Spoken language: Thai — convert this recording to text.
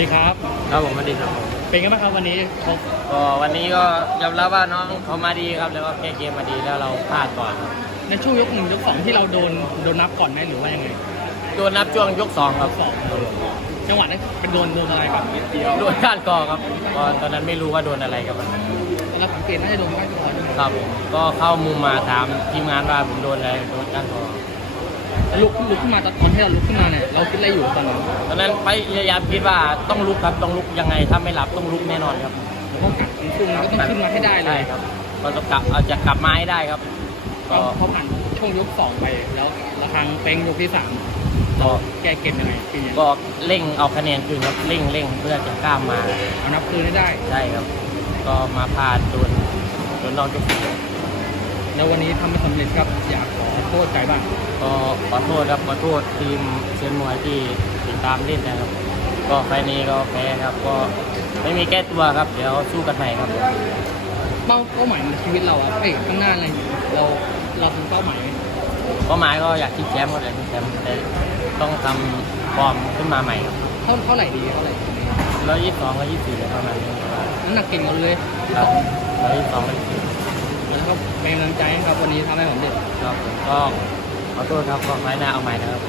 ดีครับครับผมสวัสดีครับเป็นไงบ้างครับวันนี้ครบก็วันนี้ก็ยอมรับว่าน้องเขามาดีครับแล้วก็แก้เกมมาดีแล้วเราพลาดก่อนครับในช่วงยกหนึ่งยกสองที่เราโดนโดนนับก่อนไหมหรือว่ายังไงโดนนับช่วงยกสองครับสองจังหวะนั้นเป็นโดนโดนอะไรครับโดนก้านคอครับก็ตอนนั้นไม่รู้ว่าโดนอะไรครับเราสังเกตน่าจะโดนก้านคอด้วยครับผมก็เข้ามุมมาถามทีมงานว่าผมโดนอะไรโดนก้านคอ ลุกลุกขึ้นมาตอนที่เราลุกขึ้นมาเนี่ยเราคิดอะไรอยู่ตอนนั้นตอนนั้นพยายามคิดว่าต้องลุกครับต้องลุกยังไงถ้าไม่หลับต้องลุกแน่นอนครับเราต้องกัดขึ้นมาก็ต้องขึ้นมาให้ได้เลใช่ยครับก็ต้องกลับเอาจะกลับมาให้ได้ครับก็ก็พอผ่านช่วงยกสองไปแล้วระครังเป้งยกที่สามก็แก้เกมยังไงปีนี้ก็เร่งเอาคะแนนคืนครับเร่งเร่งเพื่อจะกล้ามมาเอานับคืนให้ได้ใช่ครับ ก็มาพลาดโดนโดนน้องจุก แล้ววันนี้ทำไม่สำเร็จครับอยากขอโทษใจบ้างก็ขอโทษครับขอโทษทีมเชียนมวยที่ติดตามเล่นนะครับ ก็ไฟล์นี้ก็แพ้ครับ ก็ไม่มีแก้ตัวครับ เดี๋ยวสู้กันใหม่ครับเป้าเป้าหมายในชีวิตเราอะเอ้ยข้างหน้าอะไรเราเราคือเป้าหมายเป้าหมายก็อยากชิงแชมป์ก็อยากชิงแชมป์แต่ต้องทำฟอร์มขึ้นมาใหม่ครับเท่าเท่าไหร่ดีเท่าไหร่ร้อยยี่สิบสองร้อยยี่สิบสี่ประมาณนี้น้ำหนักเก่งเราเลย ครับร้อยยี่สิบสองร้อยยี่สิบสี่แล้ว ก็เป็นกำลังใจให้ครับวันนี้ทำให้ผมเด็ดครับผมก็ขอโทษครับก็ไว้หน้าเอาใหม่นะครับ